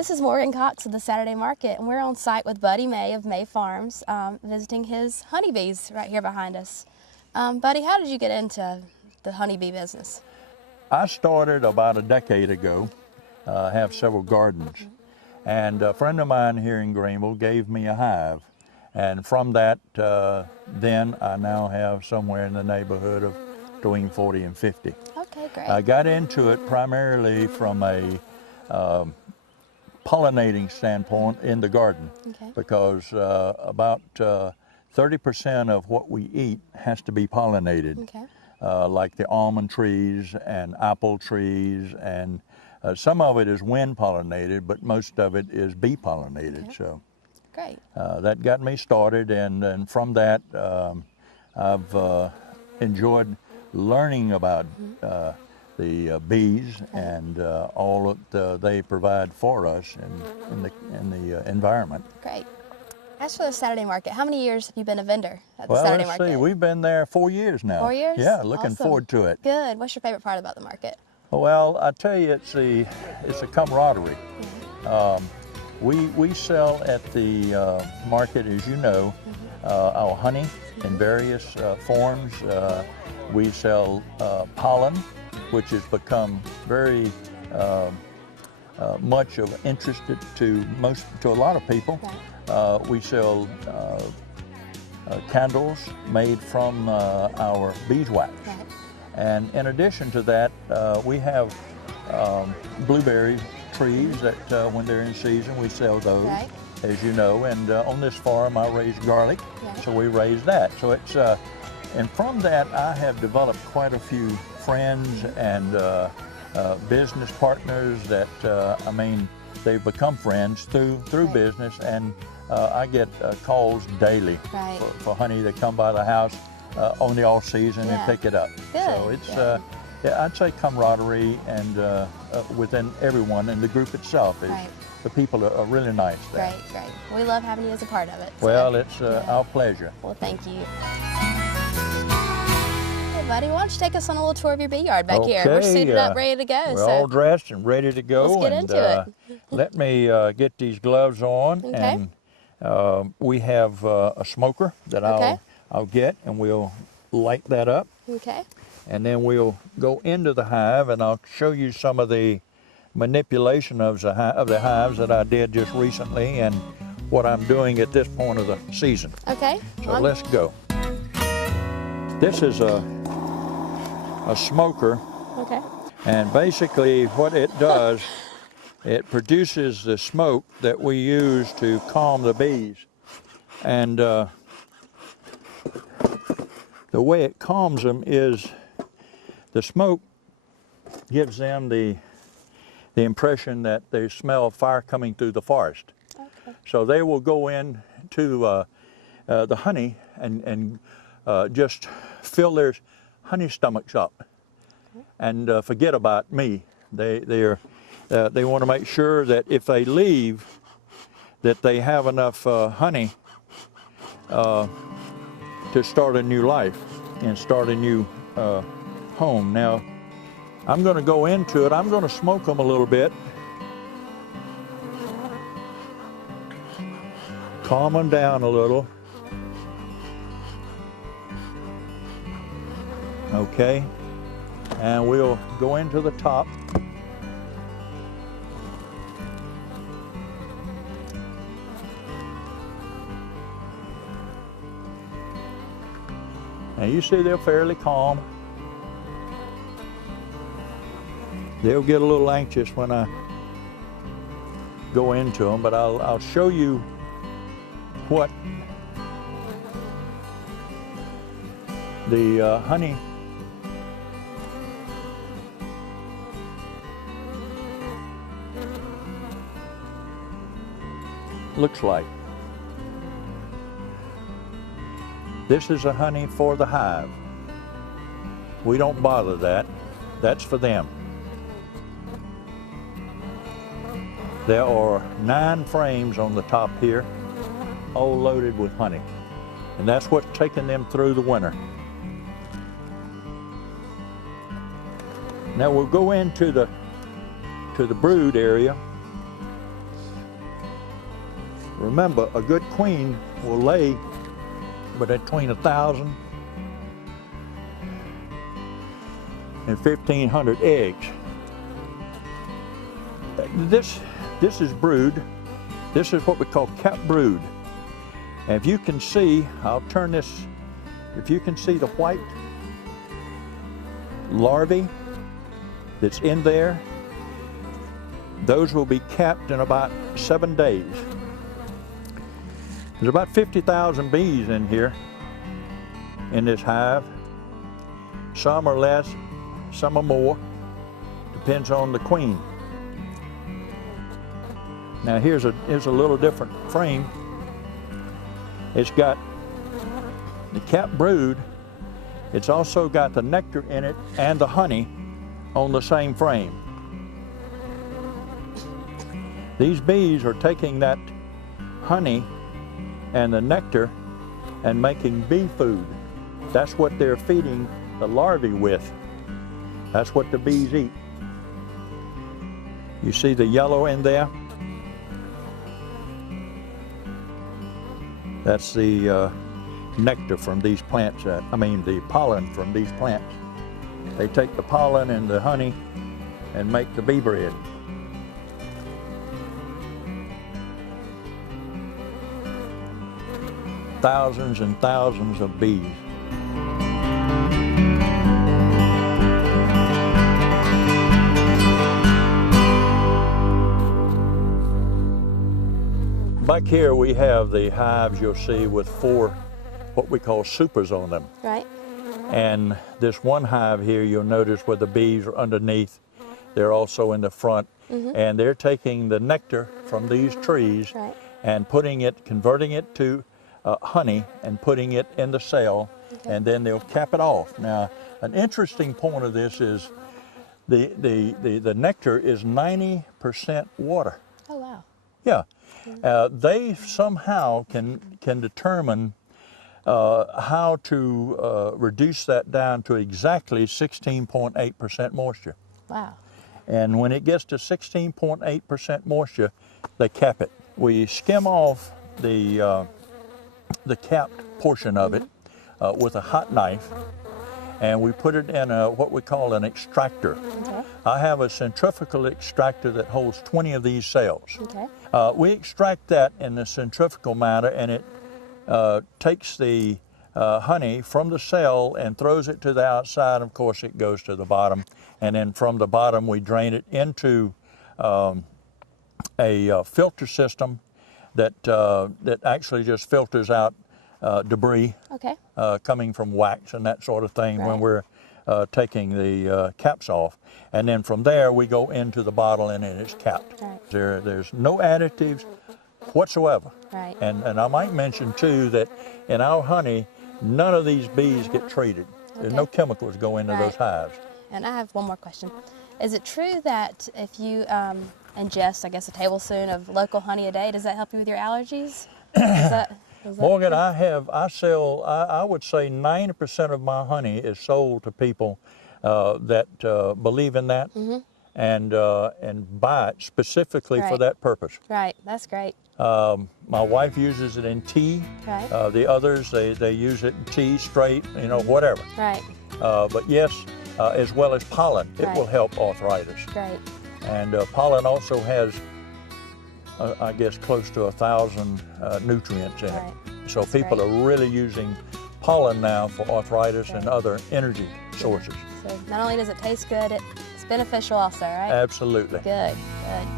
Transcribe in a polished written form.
This is Morgan Cox of the Saturday Market, and we're on site with Buddy May of May Farms, visiting his honeybees right here behind us. Buddy, how did you get into the honeybee business? I started about a decade ago. I have several gardens, and a friend of mine here in Greenville gave me a hive, and from that, then I now have somewhere in the neighborhood of between 40 and 50. Okay, great. I got into it primarily from a pollinating standpoint in the garden, because about 30% of what we eat has to be pollinated, like the almond trees and apple trees, and some of it is wind pollinated, but most of it is bee pollinated. So great. that got me started, and from that I've enjoyed learning about the bees and all that they provide for us in the environment. Great. As for the Saturday Market, how many years have you been a vendor at the Well, Saturday let's Market? see, we've been there 4 years now. 4 years? Yeah, looking Awesome. forward to it. Good. What's your favorite part about the market? Well, I tell you, it's a camaraderie. We sell at the market, as you know, our honey in various forms. We sell pollen, which has become very much of interest to a lot of people. We sell candles made from our beeswax. And in addition to that, we have blueberry trees that when they're in season, we sell those, as you know. And on this farm, I raise garlic, so we raise that. So it's, and from that, I have developed quite a few friends and business partners that, I mean, they've become friends through business, and I get calls daily for honey that come by the house on the off season and pick it up. Good. So it's, yeah, I'd say camaraderie and within everyone, and the group itself is, the people are really nice there. Great. We love having you as a part of it. So, well, it's our pleasure. Well, thank you. Hey, buddy, why don't you take us on a little tour of your bee yard back here? We're suited up, ready to go. We're all dressed and ready to go. Let's get into it. Let me get these gloves on, and we have a smoker that I'll get, and we'll light that up. Okay. And then we'll go into the hive, and I'll show you some of the manipulation of the hives that I did just recently and what I'm doing at this point of the season. Okay. So let's go. This is a smoker. Okay. And basically what it does, it produces the smoke that we use to calm the bees. And the way it calms them is the smoke gives them the impression that they smell fire coming through the forest. Okay. So they will go in to the honey and just fill their honey stomachs up and forget about me. They want to make sure that if they leave, that they have enough honey to start a new life and start a new home. Now, I'm going to go into it. I'm going to smoke them a little bit. Calm them down a little. Okay. And we'll go into the top. Now you see they're fairly calm. They'll get a little anxious when I go into them, but I'll show you what the honey looks like. This is a honey for the hive. We don't bother that. That's for them. There are 9 frames on the top here, all loaded with honey. And that's what's taking them through the winter. Now we'll go into the brood area. Remember, a good queen will lay between 1,000 and 1,500 eggs. This is brood. This is what we call capped brood. And if you can see, I'll turn this, if you can see the white larvae that's in there, those will be capped in about 7 days. There's about 50,000 bees in here, in this hive. Some are less, some are more, depends on the queen. Now here's a little different frame. It's got the capped brood. It's also got the nectar in it and the honey on the same frame. These bees are taking that honey and the nectar and making bee food. That's what they're feeding the larvae with. That's what the bees eat. You see the yellow in there? That's the nectar from these plants, the pollen from these plants. They take the pollen and the honey and make the bee bread. Thousands and thousands of bees. Back here we have the hives you'll see with 4 what we call supers on them. Right. And this one hive here, you'll notice where the bees are underneath. They're also in the front. And they're taking the nectar from these trees and converting it to honey and putting it in the cell, and then they'll cap it off. Now, an interesting point of this is the nectar is 90% water. Oh, wow. Yeah. They somehow can determine how to reduce that down to exactly 16.8% moisture. Wow. And when it gets to 16.8% moisture, they cap it. We skim off the capped portion of it with a hot knife, and we put it in what we call an extractor. Okay. I have a centrifugal extractor that holds 20 of these cells. Okay. We extract that in the centrifugal manner, and it takes the honey from the cell and throws it to the outside. Of course, it goes to the bottom, and then from the bottom we drain it into a filter system that actually just filters out debris coming from wax and that sort of thing when we're taking the caps off. And then from there we go into the bottle and it is capped. Right. There's no additives whatsoever. Right. And I might mention too that in our honey, none of these bees get treated. There's no chemicals go into those hives. And I have one more question. Is it true that if you ingest, I guess, a tablespoon of local honey a day, does that help you with your allergies? Morgan, I sell, I would say 90% of my honey is sold to people that believe in that and buy it specifically for that purpose. Right, that's great. My wife uses it in tea. Right. The others, they use it in tea, straight, whatever. Right. But yes, as well as pollen, it will help arthritis. Right. And pollen also has, I guess, close to 1,000 nutrients in it. So that's people are really using pollen now for arthritis and other energy sources. So not only does it taste good, it's beneficial also, right? Absolutely. Good, good.